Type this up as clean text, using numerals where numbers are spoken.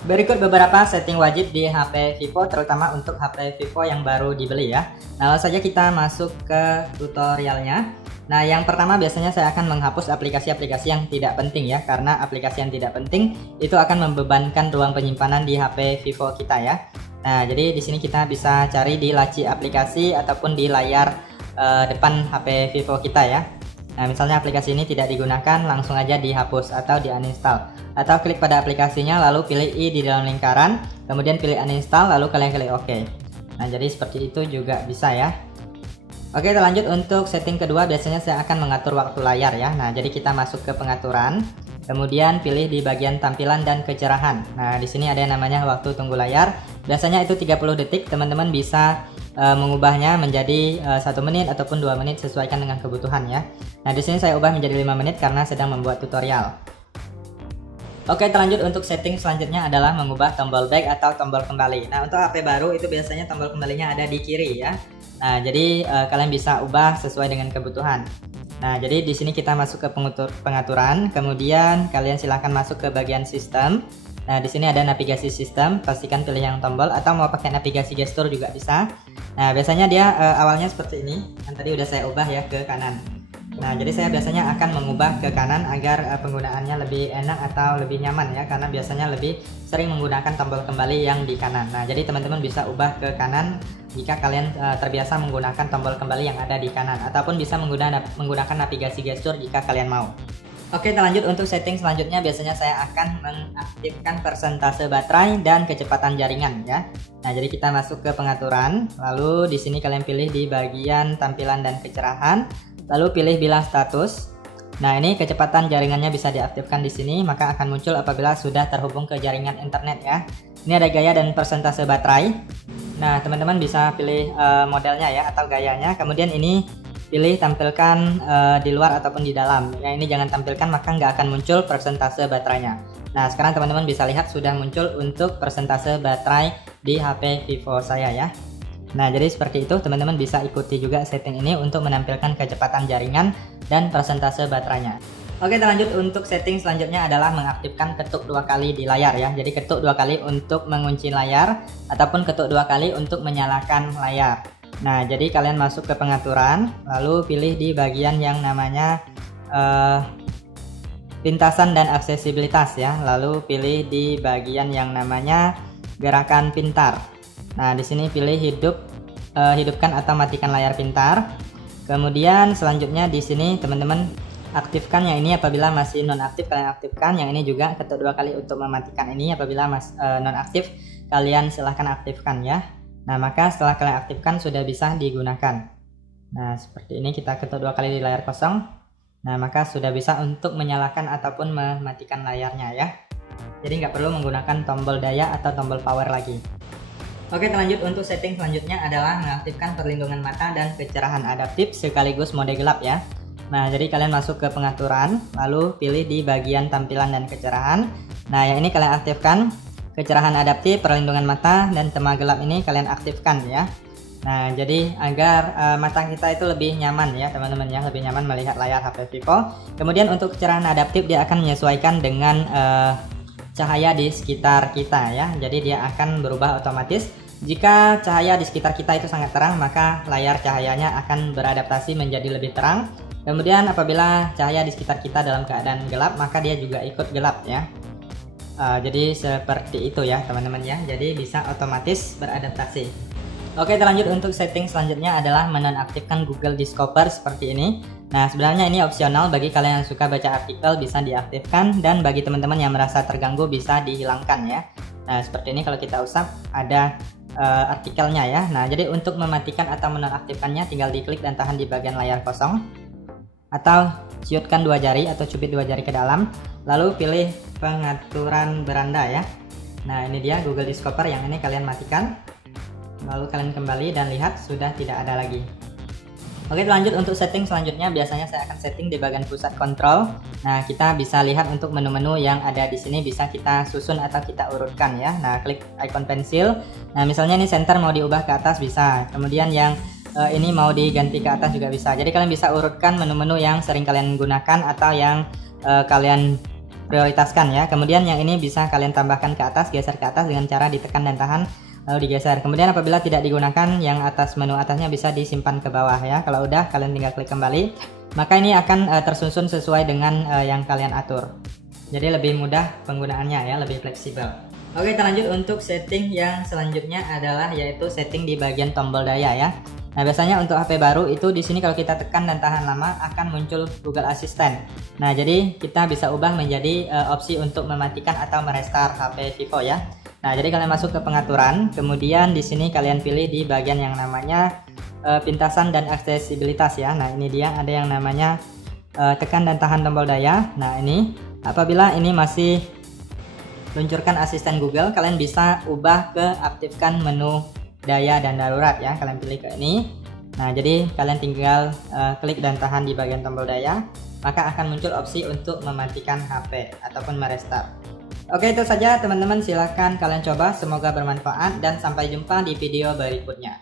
Berikut beberapa setting wajib di HP Vivo, terutama untuk HP Vivo yang baru dibeli ya. Nah, langsung saja kita masuk ke tutorialnya. Nah, yang pertama biasanya saya akan menghapus aplikasi-aplikasi yang tidak penting ya, karena aplikasi yang tidak penting itu akan membebankan ruang penyimpanan di HP Vivo kita ya. Nah, jadi di sini kita bisa cari di laci aplikasi ataupun di layar depan HP Vivo kita ya. Nah, misalnya aplikasi ini tidak digunakan, langsung aja dihapus atau di uninstall. Atau klik pada aplikasinya, lalu pilih I di dalam lingkaran, kemudian pilih uninstall, lalu kalian klik OK. Nah, jadi seperti itu juga bisa ya. Oke, kita lanjut untuk setting kedua. Biasanya saya akan mengatur waktu layar ya. Nah, jadi kita masuk ke pengaturan, kemudian pilih di bagian tampilan dan kecerahan. Nah, di sini ada yang namanya waktu tunggu layar. Biasanya itu 30 detik. Teman-teman bisa mengubahnya menjadi 1 menit ataupun 2 menit sesuaikan dengan kebutuhan ya. Nah, di sini saya ubah menjadi 5 menit karena sedang membuat tutorial. Oke, terlanjut untuk setting selanjutnya adalah mengubah tombol back atau tombol kembali. Nah, untuk HP baru itu biasanya tombol kembalinya ada di kiri ya. Nah, jadi kalian bisa ubah sesuai dengan kebutuhan. Nah, jadi di sini kita masuk ke pengaturan, kemudian kalian silahkan masuk ke bagian sistem. Nah, di sini ada navigasi sistem, pastikan pilih yang tombol atau mau pakai navigasi gestur juga bisa. Nah, biasanya dia awalnya seperti ini, yang tadi udah saya ubah ya ke kanan. Nah, jadi saya biasanya akan mengubah ke kanan agar penggunaannya lebih enak atau lebih nyaman ya, karena biasanya lebih sering menggunakan tombol kembali yang di kanan. Nah, jadi teman-teman bisa ubah ke kanan jika kalian terbiasa menggunakan tombol kembali yang ada di kanan, ataupun bisa menggunakan navigasi gestur jika kalian mau. Oke, kita lanjut untuk setting selanjutnya. Biasanya saya akan mengaktifkan persentase baterai dan kecepatan jaringan ya. Nah, jadi kita masuk ke pengaturan, lalu di sini kalian pilih di bagian tampilan dan kecerahan, lalu pilih bilang status. Nah, ini kecepatan jaringannya bisa diaktifkan di sini, maka akan muncul apabila sudah terhubung ke jaringan internet ya. Ini ada gaya dan persentase baterai. Nah, teman-teman bisa pilih modelnya ya atau gayanya. Kemudian ini pilih tampilkan di luar ataupun di dalam. Yang ini jangan tampilkan, maka nggak akan muncul persentase baterainya. Nah, sekarang teman-teman bisa lihat sudah muncul untuk persentase baterai di HP Vivo saya ya. Nah, jadi seperti itu, teman-teman bisa ikuti juga setting ini untuk menampilkan kecepatan jaringan dan persentase baterainya. Oke, kita lanjut untuk setting selanjutnya adalah mengaktifkan ketuk 2 kali di layar ya. Jadi ketuk 2 kali untuk mengunci layar ataupun ketuk 2 kali untuk menyalakan layar. Nah, jadi kalian masuk ke pengaturan, lalu pilih di bagian yang namanya pintasan dan aksesibilitas ya. Lalu pilih di bagian yang namanya gerakan pintar. Nah, di sini pilih hidupkan atau matikan layar pintar. Kemudian selanjutnya di sini teman-teman aktifkan yang ini apabila masih nonaktif, kalian aktifkan. Yang ini juga ketuk 2 kali untuk mematikan ini apabila nonaktif, kalian silahkan aktifkan ya. Nah, maka setelah kalian aktifkan sudah bisa digunakan. Nah, seperti ini kita ketuk 2 kali di layar kosong. Nah, maka sudah bisa untuk menyalakan ataupun mematikan layarnya ya. Jadi nggak perlu menggunakan tombol daya atau tombol power lagi. Oke, lanjut untuk setting selanjutnya adalah mengaktifkan perlindungan mata dan kecerahan adaptif sekaligus mode gelap ya. Nah, jadi kalian masuk ke pengaturan, lalu pilih di bagian tampilan dan kecerahan. Nah, yang ini kalian aktifkan kecerahan adaptif, perlindungan mata, dan tema gelap ini kalian aktifkan ya. Nah, jadi agar mata kita itu lebih nyaman ya teman-teman ya, lebih nyaman melihat layar HP Vivo. Kemudian untuk kecerahan adaptif dia akan menyesuaikan dengan cahaya di sekitar kita ya. Jadi dia akan berubah otomatis. Jika cahaya di sekitar kita itu sangat terang, maka layar cahayanya akan beradaptasi menjadi lebih terang. Kemudian apabila cahaya di sekitar kita dalam keadaan gelap, maka dia juga ikut gelap ya. Jadi seperti itu ya teman-teman ya. Jadi bisa otomatis beradaptasi. Oke, kita lanjut untuk setting selanjutnya adalah menonaktifkan Google Discover seperti ini. Nah, sebenarnya ini opsional, bagi kalian yang suka baca artikel bisa diaktifkan, dan bagi teman-teman yang merasa terganggu bisa dihilangkan ya. Nah, seperti ini kalau kita usap ada artikelnya ya. Nah, jadi untuk mematikan atau menonaktifkannya tinggal diklik dan tahan di bagian layar kosong, atau ciutkan 2 jari atau cubit 2 jari ke dalam, lalu pilih pengaturan beranda ya. Nah, ini dia Google Discover, yang ini kalian matikan, lalu kalian kembali dan lihat sudah tidak ada lagi. Oke, lanjut untuk setting selanjutnya. Biasanya saya akan setting di bagian pusat kontrol. Nah, kita bisa lihat untuk menu-menu yang ada di sini bisa kita susun atau kita urutkan ya. Nah, klik icon pensil. Nah, misalnya ini center mau diubah ke atas bisa. Kemudian yang ini mau diganti ke atas juga bisa. Jadi kalian bisa urutkan menu-menu yang sering kalian gunakan atau yang kalian prioritaskan ya. Kemudian yang ini bisa kalian tambahkan ke atas, geser ke atas dengan cara ditekan dan tahan lalu digeser. Kemudian apabila tidak digunakan, yang atas menu atasnya bisa disimpan ke bawah ya. Kalau udah, kalian tinggal klik kembali, maka ini akan tersusun sesuai dengan yang kalian atur. Jadi lebih mudah penggunaannya ya, lebih fleksibel. Oke, kita lanjut untuk setting yang selanjutnya adalah yaitu setting di bagian tombol daya ya. Nah, biasanya untuk HP baru itu di sini kalau kita tekan dan tahan lama akan muncul Google Assistant. Nah, jadi kita bisa ubah menjadi opsi untuk mematikan atau merestart HP Vivo ya. Nah, jadi kalian masuk ke pengaturan, kemudian di sini kalian pilih di bagian yang namanya pintasan dan aksesibilitas ya. Nah, ini dia ada yang namanya tekan dan tahan tombol daya. Nah, ini apabila ini masih luncurkan asisten Google, kalian bisa ubah ke aktifkan menu daya dan darurat ya. Kalian pilih ke ini. Nah, jadi kalian tinggal klik dan tahan di bagian tombol daya, maka akan muncul opsi untuk mematikan HP ataupun merestart. Oke, itu saja teman-teman, silahkan kalian coba, semoga bermanfaat dan sampai jumpa di video berikutnya.